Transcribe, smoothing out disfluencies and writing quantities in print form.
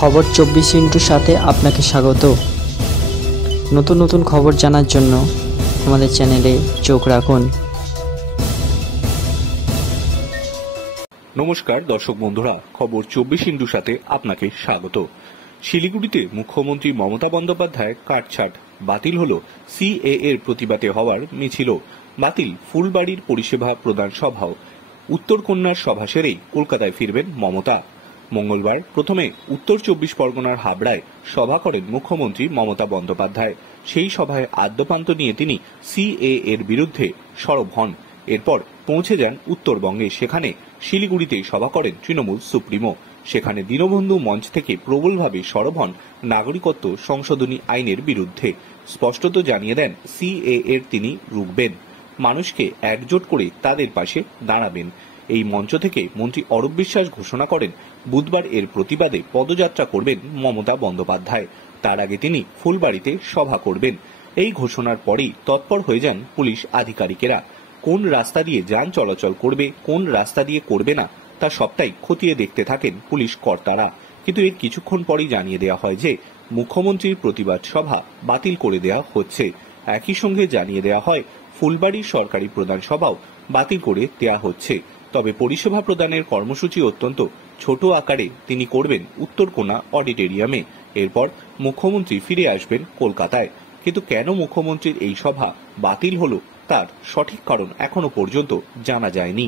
খবর 24 সাথে আপনাকে স্বাগত। নতুন নতুন খবর জানার জন্য আমাদের চ্যানেলে চোখ রাখুন। নমস্কার দর্শক বন্ধুরা, খবর 24 সাথে আপনাকে স্বাগত। শিলিগুড়িতে মুখ্যমন্ত্রী মমতা বন্দ্যোপাধ্যায় কাটছাট, বাতিল হল সিএএ এর প্রতিবাদে হওয়ার মিছিল, বাতিল ফুলবাড়ির পরিষেবা প্রদান সভাও। উত্তরকন্যার সভা সেরেই কলকাতায় ফিরবেন মমতা। মঙ্গলবার প্রথমে উত্তর 24 পরগনার হাবড়ায় সভা করেন মুখ্যমন্ত্রী মমতা বন্দ্যোপাধ্যায়। সেই সভায় আদ্যপান্ত নিয়ে তিনি সিএএ এর বিরুদ্ধে সরব হন। এরপর পৌঁছে যান উত্তরবঙ্গে, সেখানে শিলিগুড়িতে সভা করেন তৃণমূল সুপ্রিমো। সেখানে দীনবন্ধু মঞ্চ থেকে প্রবলভাবে সরব হন নাগরিকত্ব সংশোধনী আইনের বিরুদ্ধে। স্পষ্টত জানিয়ে দেন সিএএ এর তিনি রুখবেন, মানুষকে একজোট করে তাদের পাশে দাঁড়াবেন। এই মঞ্চ থেকে মন্ত্রী অরূপ বিশ্বাস ঘোষণা করেন বুধবার এর প্রতিবাদে পদযাত্রা করবেন মমতা বন্দ্যোপাধ্যায়। তার আগে তিনি ফুলবাড়িতে সভা করবেন। এই ঘোষণার পরেই তৎপর হয়ে যান পুলিশ আধিকারিকেরা। কোন রাস্তা দিয়ে যান চলাচল করবে, কোন রাস্তা দিয়ে করবে না, তা সবটাই খতিয়ে দেখতে থাকেন পুলিশ কর্তারা। কিন্তু এর কিছুক্ষণ পরেই জানিয়ে দেওয়া হয় যে মুখ্যমন্ত্রীর প্রতিবাদ সভা বাতিল করে দেওয়া হচ্ছে। একই সঙ্গে জানিয়ে দেওয়া হয় ফুলবাড়ির সরকারি প্রধান সভাও বাতিল করে দেওয়া হচ্ছে। তবে পরিষেবা প্রদানের কর্মসূচি অত্যন্ত ছোট আকারে তিনি করবেন উত্তরকোনা অডিটোরিয়ামে। এরপর মুখ্যমন্ত্রী ফিরে আসবেন কলকাতায়। কিন্তু কেন মুখ্যমন্ত্রীর এই সভা বাতিল হলো তার সঠিক কারণ এখনো পর্যন্ত জানা যায়নি।